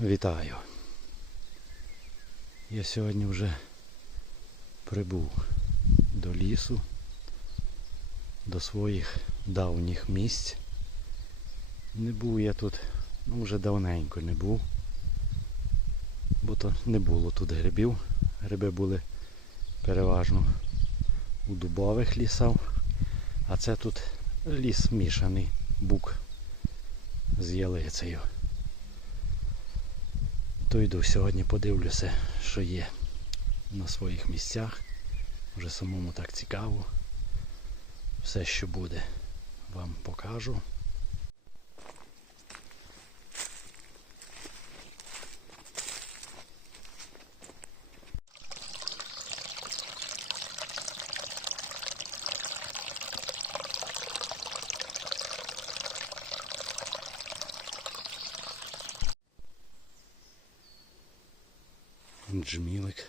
Вітаю. Я сьогодні вже прибув до лісу, до своїх давніх місць. Не був я тут, ну вже давненько не був, бо то не було тут грибів. Гриби були переважно у дубових лісах, а це тут ліс мішаний, бук з ялицею. То йду сьогодні подивлюся, що є на своїх місцях. Вже самому так цікаво. Все, що буде, вам покажу. Джмілик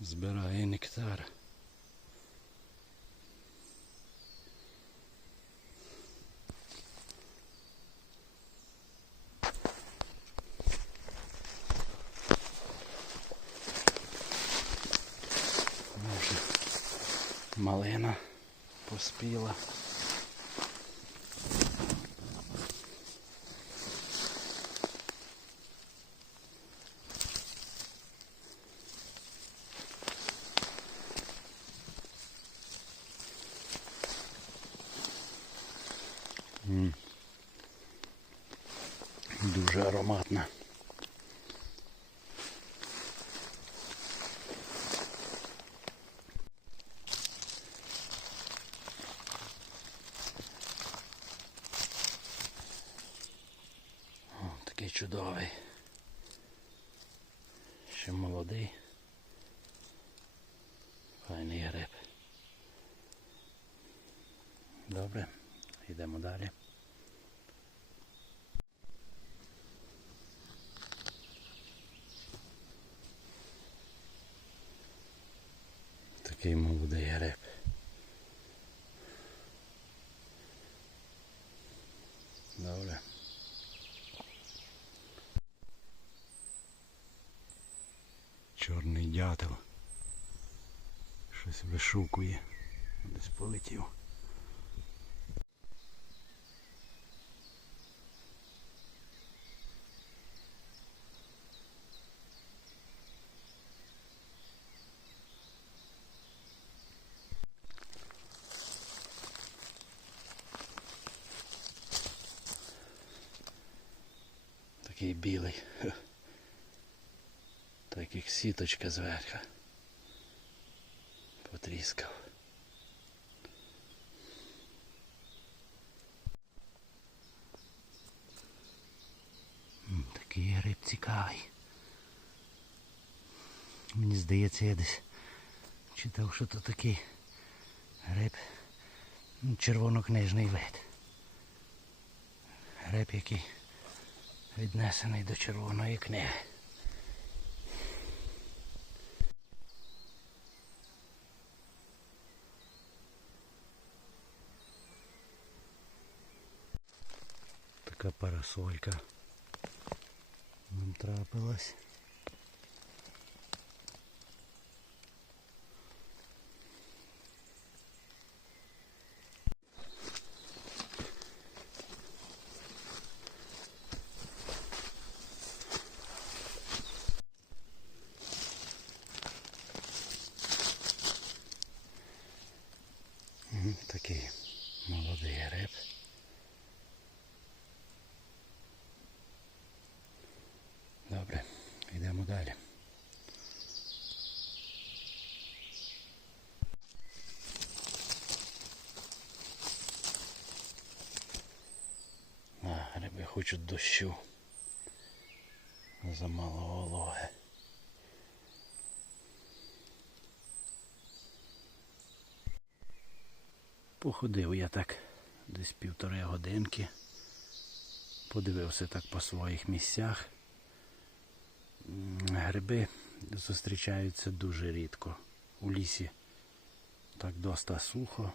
збирає нектар. Може, малина поспіла. Дуже ароматна. О, такий чудовий. Ще молодий. Файний гриб. Добре, йдемо далі. Такий молодий гриб. Добре. Чорний дятел. Щось вишукує. Десь полетів. Такий білий. Так як сіточка зверху. Потріскав. Такий гриб цікавий. Мені здається, я десь читав, що то такий гриб червонокнижний вид. Гриб, який віднесений до червоної книги. Така парасолька нам трапилась. Мгм, Такий молодий гриб. Добре, йдемо далі. А, гриби хочуть дощу. Замало вологи. Походив я так десь півтори годинки. Подивився так по своїх місцях. Гриби зустрічаються дуже рідко. У лісі так доста сухо,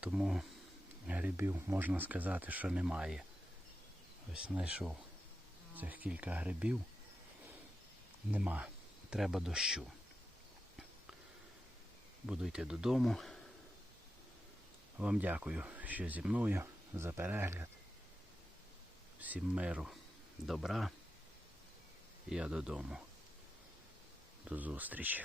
тому грибів можна сказати, що немає. Ось знайшов цих кілька грибів. Нема. Треба дощу. Буду йти додому. Вам дякую, що зі мною за перегляд. Всім миру, добра. Я додому. До зустрічі.